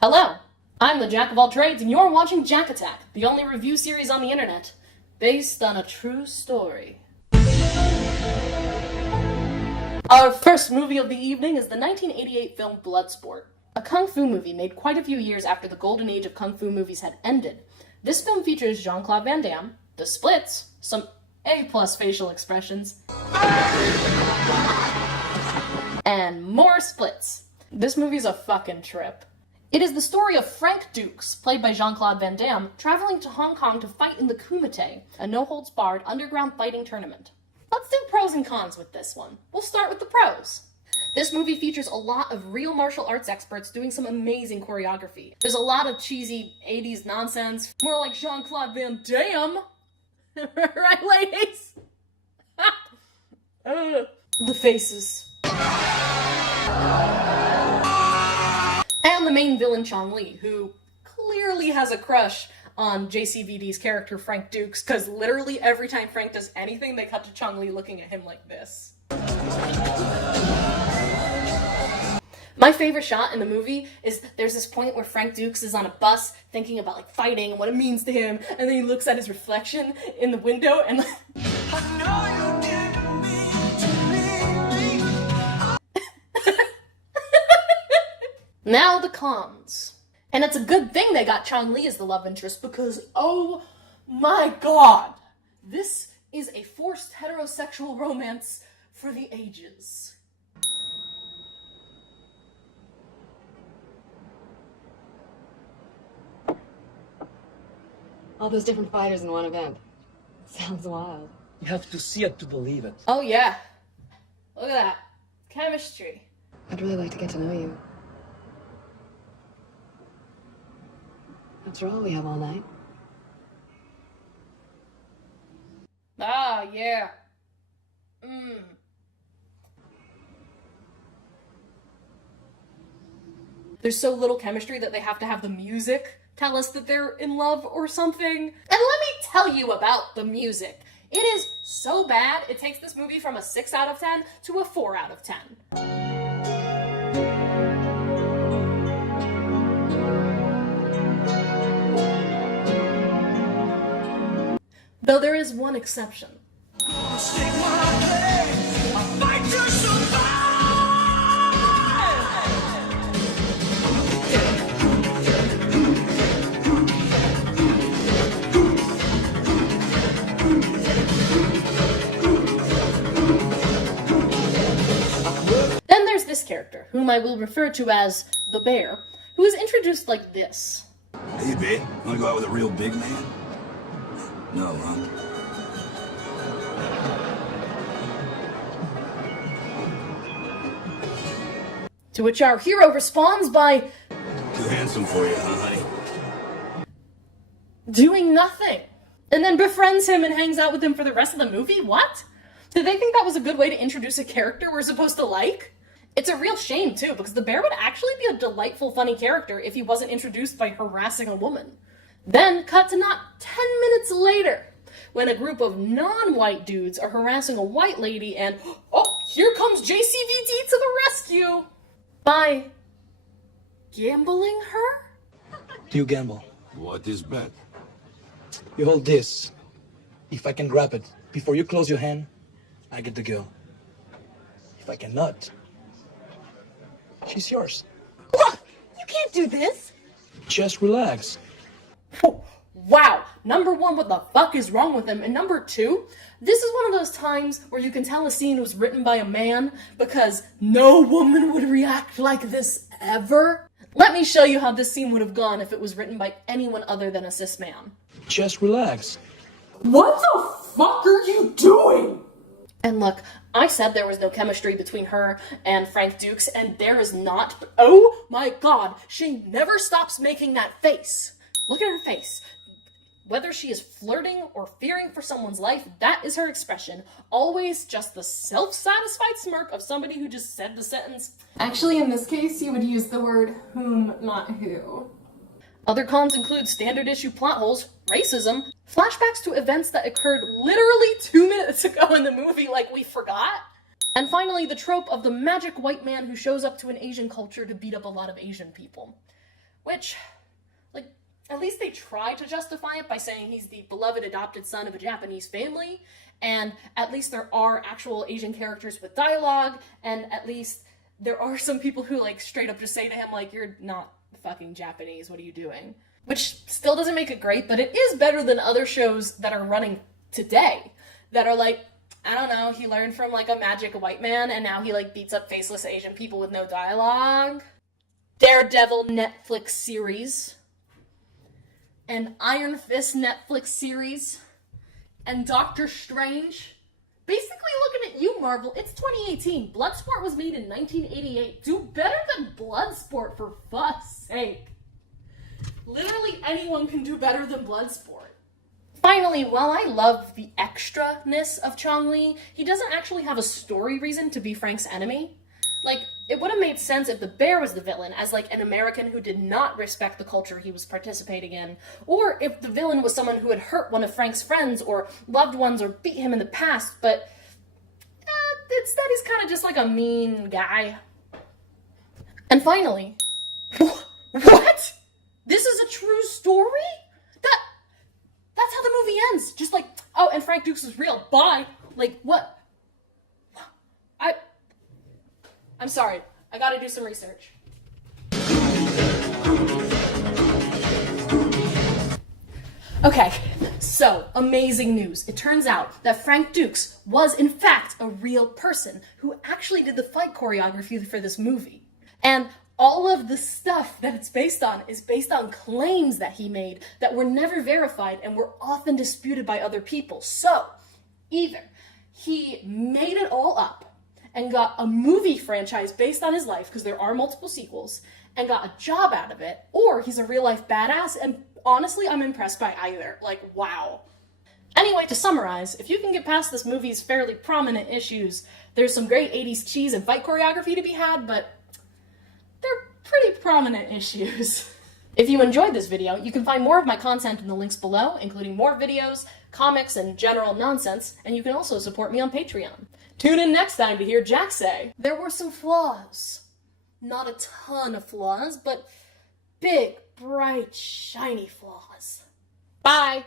Hello, I'm the Jack of all trades, and you're watching Jack Attack, the only review series on the internet, based on a true story. Our first movie of the evening is the 1988 film BLOODSPORT, a kung fu movie made quite a few years after the golden age of kung fu movies had ended. This film features Jean-Claude Van Damme, the splits, some A-plus facial expressions, and more splits. This movie's a fucking trip. It is the story of Frank Dukes, played by Jean-Claude Van Damme, traveling to Hong Kong to fight in the Kumite, a no-holds-barred underground fighting tournament. Let's do pros and cons with this one. We'll start with the pros. This movie features a lot of real martial arts experts doing some amazing choreography. There's a lot of cheesy 80s nonsense, more like Jean-Claude Van Damme. Right, ladies? The faces. And the main villain, Chong Li, who clearly has a crush on JCVD's character, Frank Dukes, because literally every time Frank does anything, they cut to Chong Li looking at him like this. My favorite shot in the movie is there's this point where Frank Dukes is on a bus thinking about like fighting and what it means to him, and then he looks at his reflection in the window and I know you didn't mean to leave me. Now the cons. And it's a good thing they got Chong Li as the love interest because, oh my god, this is a forced heterosexual romance for the ages. All those different fighters in one event. Sounds wild. You have to see it to believe it. Oh yeah. Look at that. Chemistry. I'd really like to get to know you. After all, we have all night. Ah, yeah. There's so little chemistry that they have to have the music tell us that they're in love or something. And let me tell you about the music. It is so bad, it takes this movie from a 6 out of 10 to a 4 out of 10. Though there is one exception. Then there's this character, whom I will refer to as the Bear, who is introduced like this. Hey, babe, wanna go out with a real big man? No, huh? To which our hero responds by Too handsome for you, huh, honey? doing nothing. And then befriends him and hangs out with him for the rest of the movie? What? Did they think that was a good way to introduce a character we're supposed to like? It's a real shame, too, because the Bear would actually be a delightful, funny character if he wasn't introduced by harassing a woman. Then, cut to not 10 minutes later, when a group of non-white dudes are harassing a white lady and, oh, here comes JCVD to the rescue! By gambling her? Do you gamble? What is bet? You hold this. If I can grab it before you close your hand, I get the girl. If I cannot, she's yours. What? You can't do this! Just relax. Wow, number one, what the fuck is wrong with him? And number two, this is one of those times where you can tell a scene was written by a man because no woman would react like this ever. Let me show you how this scene would have gone if it was written by anyone other than a cis man. Just relax. What the fuck are you doing? And look, I said there was no chemistry between her and Frank Dukes, and there is not. But oh my god, she never stops making that face. Look at her face. Whether she is flirting or fearing for someone's life, that is her expression. Always just the self-satisfied smirk of somebody who just said the sentence. Actually, in this case, you would use the word whom, not who. Other cons include standard issue plot holes, racism, flashbacks to events that occurred literally 2 minutes ago in the movie like we forgot, and finally the trope of the magic white man who shows up to an Asian culture to beat up a lot of Asian people. which, like, at least they try to justify it by saying he's the beloved adopted son of a Japanese family, and at least there are actual Asian characters with dialogue, and at least there are some people who, like, straight up just say to him, like, you're not fucking Japanese, what are you doing? Which still doesn't make it great, but it is better than other shows that are running today, that are like, I don't know, he learned from, like, a magic white man, and now he, like, beats up faceless Asian people with no dialogue. Daredevil Netflix series, an Iron Fist Netflix series, and Doctor Strange. Basically looking at you, Marvel, it's 2018. Bloodsport was made in 1988. Do better than Bloodsport, for fuck's sake. Literally anyone can do better than Bloodsport. Finally, while I love the extra-ness of Chong-Li, he doesn't actually have a story reason to be Frank's enemy. Like, it would have made sense if the bear was the villain, as, like, an American who did not respect the culture he was participating in, or if the villain was someone who had hurt one of Frank's friends or loved ones or beat him in the past, but instead he's kind of just like a mean guy. And finally, what? This is a true story? That's how the movie ends. Just like, oh, and Frank Dukes is real. Bye. Like, what? I'm sorry. I gotta do some research. Okay, so, amazing news. It turns out that Frank Dukes was, in fact, a real person who actually did the fight choreography for this movie. And all of the stuff that it's based on is based on claims that he made that were never verified and were often disputed by other people. So, either he made it all up and got a movie franchise based on his life, because there are multiple sequels, and got a job out of it, or he's a real-life badass, and honestly, I'm impressed by either. Like, wow. Anyway, to summarize, if you can get past this movie's fairly prominent issues, there's some great 80s cheese and fight choreography to be had, but they're pretty prominent issues. If you enjoyed this video, you can find more of my content in the links below, including more videos, comics, and general nonsense, and you can also support me on Patreon. Tune in next time to hear Jack say, there were some flaws. Not a ton of flaws, but big, bright, shiny flaws. Bye!